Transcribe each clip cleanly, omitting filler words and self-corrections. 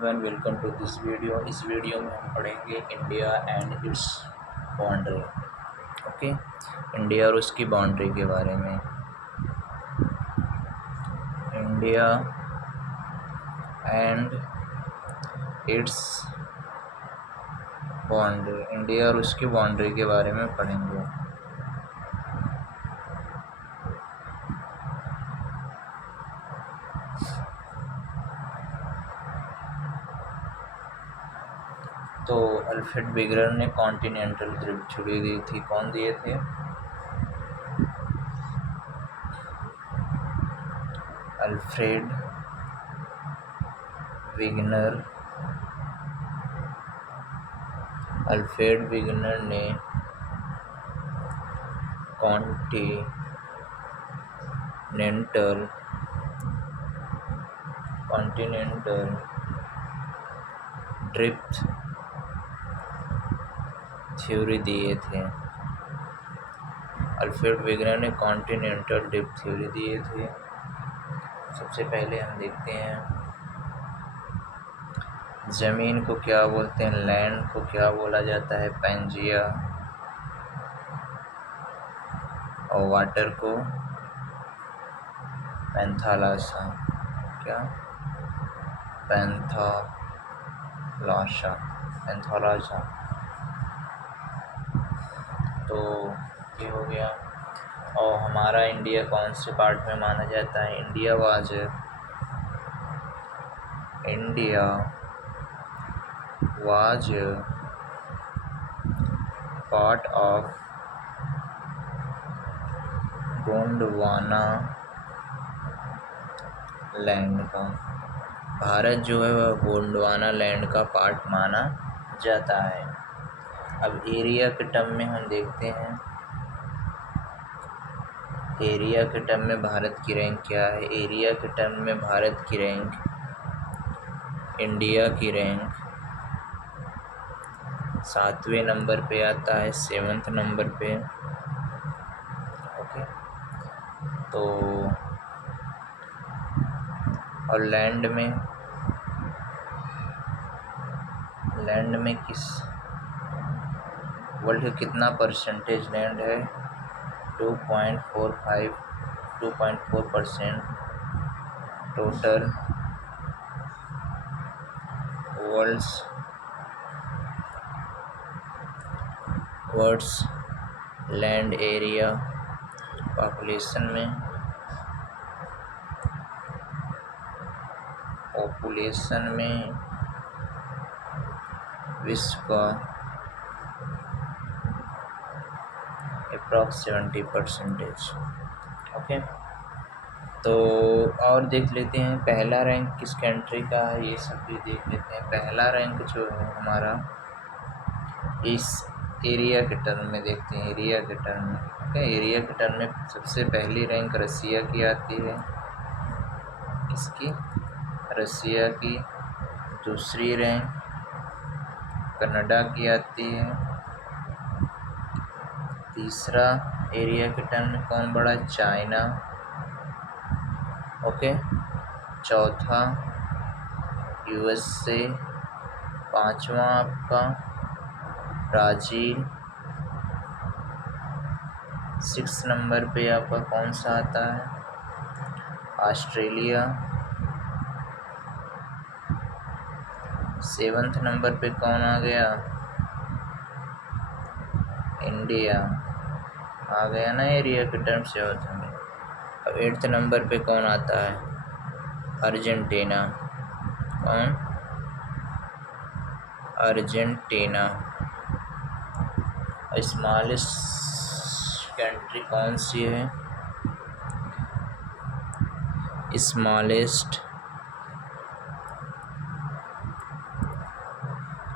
Everyone, welcome to this video. इस video में हम पढ़ेंगे India and its boundary. Okay, India और उसकी बाउंड्री के बारे में। India and its boundary, India और उसकी बाउंड्री के बारे में पढ़ेंगे। तो अल्फ्रेड बिगरर ने कॉन्टिनेंटल थ्योरी दी थी। कौन दिए थे? अल्फ्रेड विगनर। अल्फ्रेड विगनर ने कॉन्टिनेंटल ड्रिफ्ट थ्योरी दिए थे। अल्फ्रेड विगनर ने कॉन्टिनेंटल ड्रिफ्ट थ्योरी दिए थे। सबसे पहले हम देखते हैं ज़मीन को क्या बोलते हैं, लैंड को क्या बोला जाता है, पैंजिया, और वाटर को पैंथालासा। क्या? पैंथालासा। तो ये हो गया। और हमारा इंडिया कौन से पार्ट में माना जाता है? India was part of Gondwana land का। भारत जो है वह गोंडवाना लैंड का पार्ट माना जाता है। अब एरिया के टर्म में हम देखते हैं, एरिया के टर्म में भारत की रैंक क्या है। एरिया के टर्म में भारत की रैंक, इंडिया की रैंक 7वें नंबर पे आता है, 7th नंबर पे। ओके, तो और लैंड में किस वर्ल्ड का कितना परसेंटेज लैंड है? 2.4% total world's land area. Population में विश्व का अप्रॉक्स 70%। ओके, तो और देख लेते हैं पहला रैंक किस कंट्री का है, ये सब भी देख लेते हैं। पहला रैंक जो है हमारा इस एरिया के टर्म में देखते हैं। एरिया के टर्म में एरिया के टर्म में सबसे पहली रैंक रसिया की आती है। इसकी रसिया की। दूसरी रैंक कनाडा की आती है। तीसरा एरिया के टर्म में कौन बड़ा? चाइना। ओके, चौथा USA। पांचवा आपका ब्राज़ील। 6 नंबर पे आपका कौन सा आता है? ऑस्ट्रेलिया। 7th नंबर पे कौन आ गया? इंडिया आ गया ना एरिया के टर्म से। अब 8th नंबर पे कौन आता है? अर्जेंटीना। कौन? अर्जेंटीना। स्मॉलेस्ट कंट्री कौन सी है? Smallest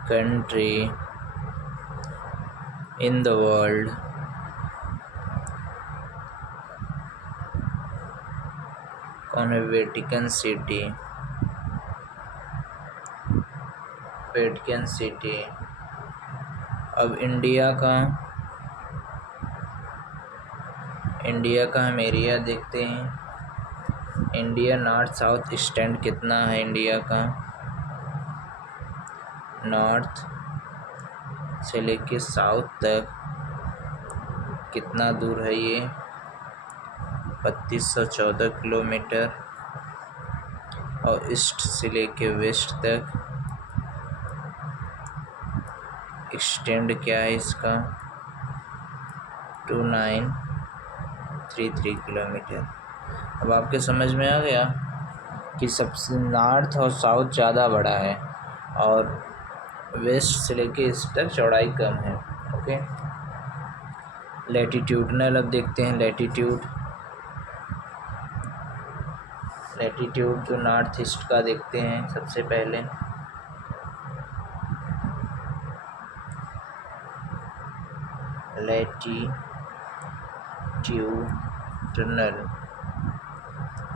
country in the world कौन है? Vatican city. अब इंडिया का हम एरिया देखते हैं। इंडिया नॉर्थ साउथ एक्सटेंड कितना है इंडिया का? नॉर्थ से लेके साउथ तक कितना दूर है ये 3214 किलोमीटर, और ईस्ट से लेके वेस्ट तक एक्सटेंड क्या है इसका 2933 किलोमीटर। अब आपके समझ में आ गया कि सबसे नॉर्थ और साउथ ज़्यादा बड़ा है और वेस्ट से लेके ईस्ट तक चौड़ाई कम है। ओके, लैटिट्यूडनल अब देखते हैं। लैटिट्यूड जो नॉर्थ ईस्ट का देखते हैं सबसे पहले।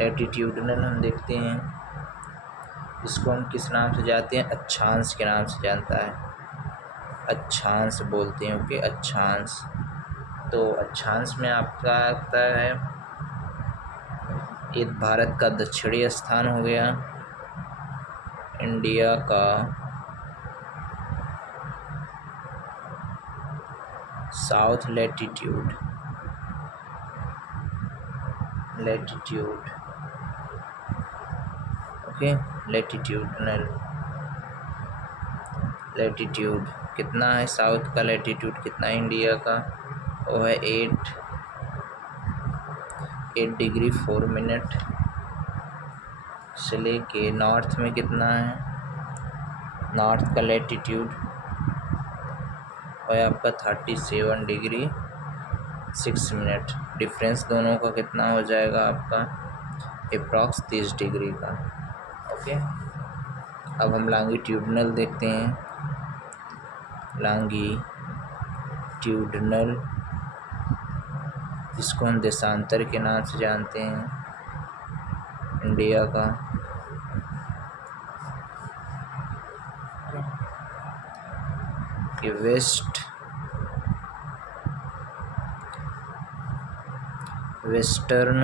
लैटिट्यूडनल हम देखते हैं, इसको हम किस नाम से जानते हैं, अक्षांश के नाम से जानता है, अक्षांश बोलते हैं। ओके, अक्षांश। तो अक्षांश में आपका आता है ये भारत का दक्षिणी स्थान हो गया, इंडिया का साउथ लैटिट्यूड। ओके, लैटिट्यूड कितना है, साउथ का लैटिट्यूड कितना है इंडिया का, वो है 8 डिग्री 4 मिनट से लेके नॉर्थ में कितना है, नॉर्थ का लैटिट्यूड है आपका 37 डिग्री 6 मिनट। डिफरेंस दोनों का कितना हो जाएगा आपका अप्रॉक्स 30 डिग्री का। ओके, अब हम लॉन्गिट्यूडनल देखते हैं। लॉन्गिट्यूडनल जिसको हम देशांतर के नाम से जानते हैं, इंडिया का कि वेस्टर्न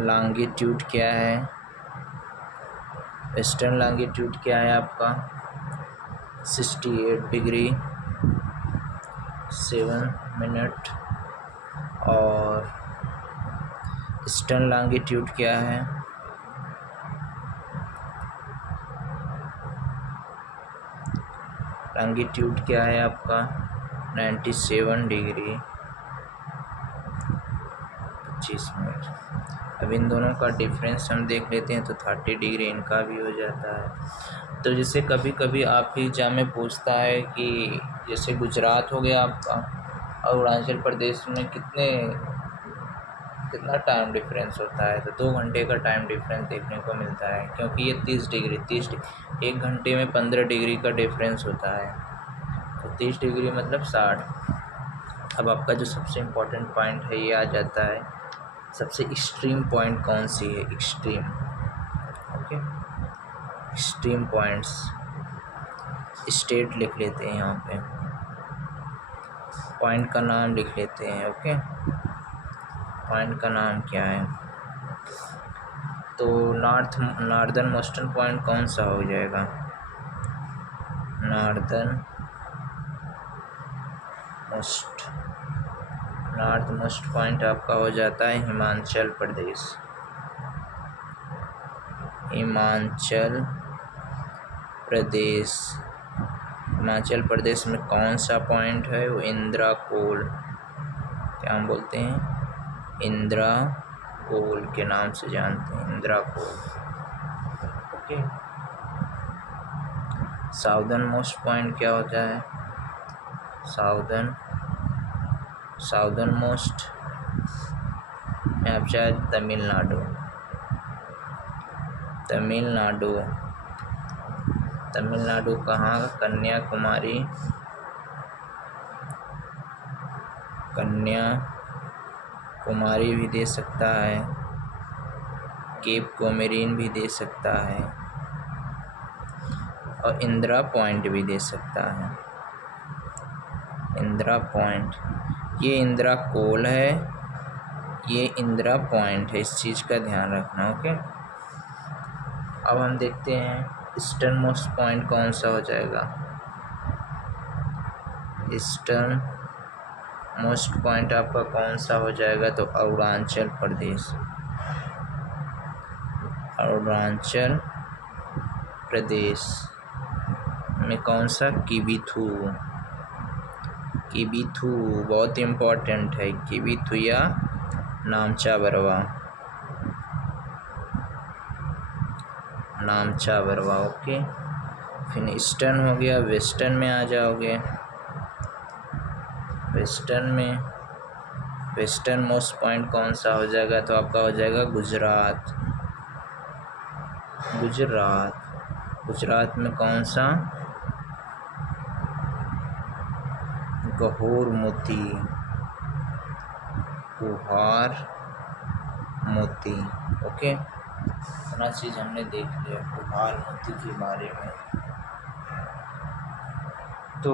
लॉन्गिट्यूड क्या है, वेस्टर्न लॉन्गिट्यूड क्या है आपका 68 डिग्री 7 मिनट, और ईस्टर्न लॉन्गिट्यूड क्या है आपका 97 डिग्री 25 मिनट। अब इन दोनों का डिफरेंस हम देख लेते हैं तो 30 डिग्री इनका भी हो जाता है। तो जैसे कभी कभी आपके एग्जाम में पूछता है कि जैसे गुजरात हो गया आपका और अरुणाचल प्रदेश में कितना टाइम डिफरेंस होता है, तो 2 घंटे का टाइम डिफरेंस देखने को मिलता है, क्योंकि ये 30 डिग्री 1 घंटे में 15 डिग्री का डिफरेंस होता है, तो 30 डिग्री मतलब 60। अब आपका जो सबसे इम्पोर्टेंट पॉइंट है ये आ जाता है, सबसे एक्सट्रीम पॉइंट कौन सी है, extreme. Okay, extreme points state लिख लेते हैं, यहाँ पे पॉइंट का नाम लिख लेते हैं। ओके, पॉइंट का नाम क्या है, तो नॉर्दर्न मोस्टर्न पॉइंट कौन सा हो जाएगा, नॉर्थ मोस्ट पॉइंट आपका हो जाता है हिमाचल प्रदेश में कौन सा पॉइंट है, वो इंद्राकोल, क्या हम बोलते हैं, इंद्राकोल के नाम से जानते हैं, इंद्राकोल। ओके, साउदर्न मोस्ट पॉइंट क्या होता है, साउदर्न मोस्ट में आप शायद तमिलनाडु कहाँ, कन्याकुमारी भी दे सकता है, केप कोमेरिन भी दे सकता है, और इंदिरा पॉइंट भी दे सकता है, इंदिरा पॉइंट। ये इंदिरा कोल है, ये इंदिरा पॉइंट है, इस चीज़ का ध्यान रखना। ओके, अब हम देखते हैं ईस्टर्न मोस्ट पॉइंट कौन सा हो जाएगा? ईस्टर्न मोस्ट पॉइंट आपका कौन सा हो जाएगा? तो अरुणाचल प्रदेश। अरुणाचल प्रदेश में कौन सा? किबिथु। किबिथु बहुत इम्पोर्टेंट है। किबिथु या नामचा बरवा। नामचा बरवा। ओके, फिर ईस्टर्न हो गया। वेस्टर्न में आ जाओगे। वेस्टर्न में वेस्टर्न मोस्ट पॉइंट कौन सा हो जाएगा? तो आपका हो जाएगा गुजरात। गुजरात में कौन सा? गहुर मोती। ओके, इतना चीज़ हमने देख लिया कुहार मोती के बारे में। तो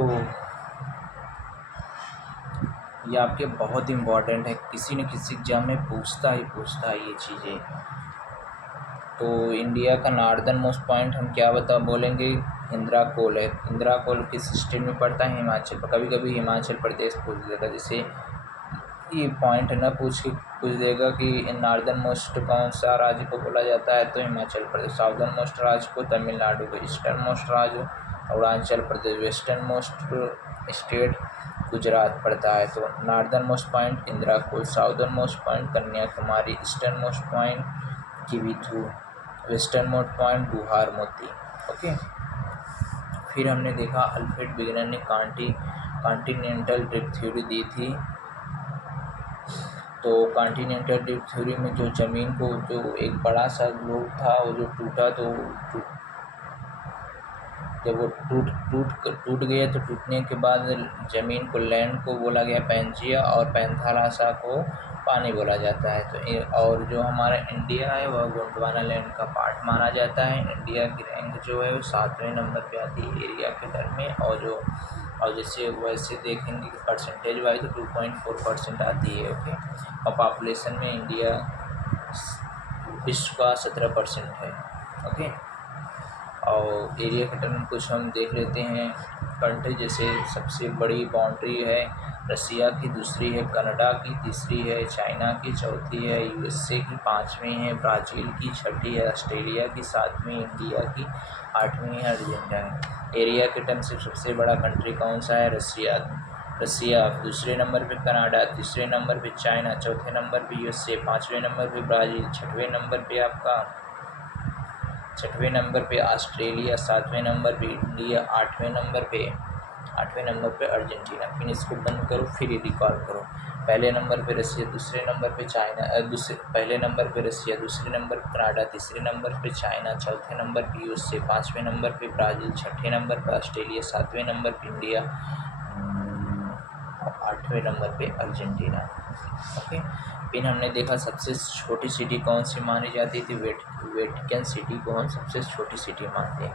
ये आपके बहुत इम्पॉर्टेंट है, किसी न किसी एग्जाम में पूछता है ये चीज़ें। तो इंडिया का नॉर्दर्न मोस्ट पॉइंट हम क्या बोलेंगे? इंदिरा कोल है। इंदिरा कोल किस स्टेट में पड़ता है? हिमाचल। कभी कभी हिमाचल प्रदेश पूछ देगा, जैसे ये पॉइंट न पूछ देगा कि नॉर्दर्न मोस्ट कौन सा राज्य को बोला जाता है? तो हिमाचल प्रदेश। साउदर्न मोस्ट राज्य को तमिलनाडु को। ईस्टर्न मोस्ट राज्य Arunachal Pradesh. Western most state Gujarat पड़ता है। तो northern most point Indira Col, southern most point Kanyakumari, eastern most point Kibithu, western most point Guhar Moti. Okay, फिर हमने देखा अल्फ्रेड बिगनर ने कॉन्टिनेंटल ड्रिफ्ट थ्योरी दी थी। तो कॉन्टिनेंटल ड्रिफ्ट थ्योरी में जो ज़मीन को, जो एक बड़ा सा ग्लोब था वो जो टूटा, तो जब वो टूट गया तो टूटने के बाद ज़मीन को, लैंड को बोला गया पैंजिया, और पैंथालासा को पानी बोला जाता है। तो और जो हमारा इंडिया है वह गोंडवाना लैंड का पार्ट माना जाता है। इंडिया की रैंक जो है वो 7वें नंबर पे आती है एरिया के दर में। और जैसे वैसे देखेंगे कि परसेंटेज वाइज तो 2.4% आती है। ओके, और पॉपुलेशन में इंडिया विश्व का 17% है। ओके, और एरिया के टर्म कुछ हम देख लेते हैं। कंट्री जैसे सबसे बड़ी बाउंड्री है रसिया की, दूसरी है कनाडा की, तीसरी है चाइना की, चौथी है यूएसए की, पाँचवीं है ब्राज़ील की, छठी है ऑस्ट्रेलिया की, सातवीं इंडिया की, आठवीं है अर्जेंटीना। एरिया के टर्म से सबसे बड़ा कंट्री कौन सा है? रसिया। दूसरे नंबर पे कनाडा, तीसरे नंबर पे चाइना, चौथे नंबर पे यूएसए, पाँचवें नंबर पे ब्राज़ील, छठवें नंबर पे ऑस्ट्रेलिया, सातवें नंबर पे इंडिया, आठवें नंबर पे अर्जेंटीना। फिर इसको बंद करो, फिर ये रिकॉल करो। पहले नंबर पे रसिया, दूसरे नंबर पे चाइना, पहले नंबर पे रसिया, दूसरे नंबर पे कनाडा, तीसरे नंबर पे चाइना, चौथे नंबर पे यूएसए, पाँचवें नंबर पे ब्राज़ील, छठे नंबर पे ऑस्ट्रेलिया, सातवें नंबर पे इंडिया, आठवें नंबर पे अर्जेंटीना। ओके, फिर हमने देखा सबसे छोटी सिटी कौन सी मानी जाती थी? वेटिकन सिटी को हम सबसे छोटी सिटी मानते हैं।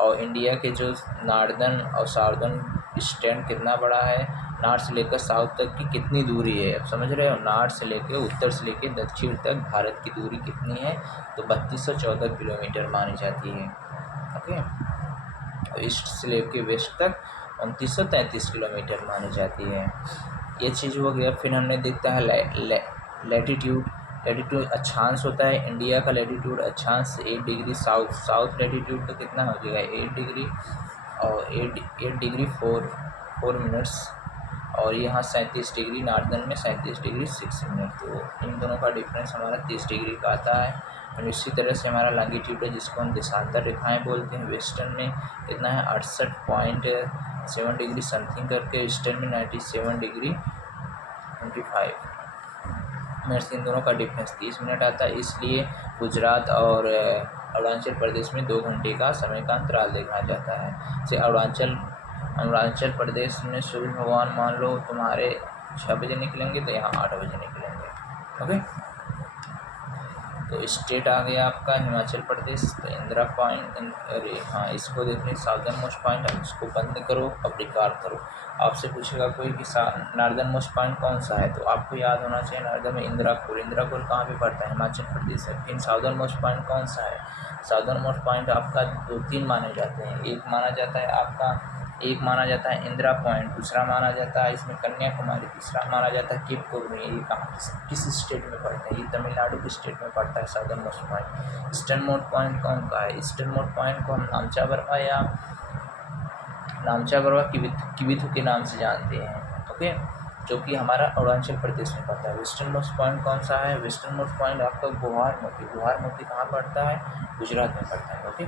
और इंडिया के जो नॉर्दर्न और साउदर्न स्टैंड कितना बड़ा है? नॉर्थ से लेकर साउथ तक की कितनी दूरी है? आप समझ रहे हो, नॉर्थ से लेकर उत्तर से लेकर दक्षिण तक भारत की दूरी कितनी है? तो 3214 किलोमीटर मानी जाती है। ओके, ईस्ट से लेकर वेस्ट तक 2933 किलोमीटर मानी जाती है। ये चीज़ हो गया। फिर हमने देखता है लैटिट्यूड अक्षांश होता है। इंडिया का लैटिट्यूड अक्षांश 8 डिग्री, साउथ लैटिट्यूड का कितना हो जाएगा? 8 डिग्री, और 8 डिग्री 4 मिनट्स, और यहाँ 37 डिग्री, नॉर्दर्न में 37 डिग्री 6 मिनट। तो इन दोनों का डिफरेंस हमारा 30 डिग्री का आता है। और इसी तरह से हमारा लॉन्गिट्यूड है जिसको हम देशांतर रेखाएं बोलते हैं। वेस्टर्न में कितना है? 68.7 डिग्री समथिंग करके, ईस्टर्न में 97 डिग्री 25 मिनट्स। इन दोनों का डिफरेंस 30 मिनट आता है। इसलिए गुजरात और अरुणाचल प्रदेश में 2 घंटे का समय का अंतराल देखा जाता है। जैसे अरुणाचल प्रदेश में सूर्य भगवान मान लो तुम्हारे 6 बजे निकलेंगे तो यहाँ 8 बजे निकलेंगे। ओके, तो स्टेट आ गया आपका हिमाचल प्रदेश। तो इंदिरा पॉइंट, अरे हाँ, इसको देख लें साउदर्न मोस्ट पॉइंट। अब इसको बंद करो, अब रिकॉर्ड करो। आपसे पूछेगा कोई कि नॉर्दर्न मोस्ट पॉइंट कौन सा है, तो आपको याद होना चाहिए नॉर्दर्न में इंदिरापुर। इंदिरापुर कहाँ पे पड़ता है, हिमाचल प्रदेश है। फिर साउदर्न मोस्ट पॉइंट कौन सा है, साउदर्न मोस्ट पॉइंट आपका 2-3 माने जाते हैं। एक माना जाता है आपका, एक माना जाता है इंदिरा पॉइंट, दूसरा माना जाता है इसमें कन्याकुमारी, तीसरा माना जाता है केप कोड में। ये कहाँ किस स्टेट में पड़ता है, ये तमिलनाडु के स्टेट में पड़ता है southern most point. Eastern most point कौन का है, ईस्टर्न मोस्ट पॉइंट को हम नामचा बरवा या नामचा बरवा किबिथु के नाम से जानते हैं, ओके, जो कि हमारा अरुणाचल प्रदेश में पड़ता है। वेस्टर्न मोस्ट पॉइंट कौन सा है, वेस्टर्न मोस्ट पॉइंट आपका गुहार मोती। गुहार मोती कहाँ पड़ता है, गुजरात में पड़ता है, ओके।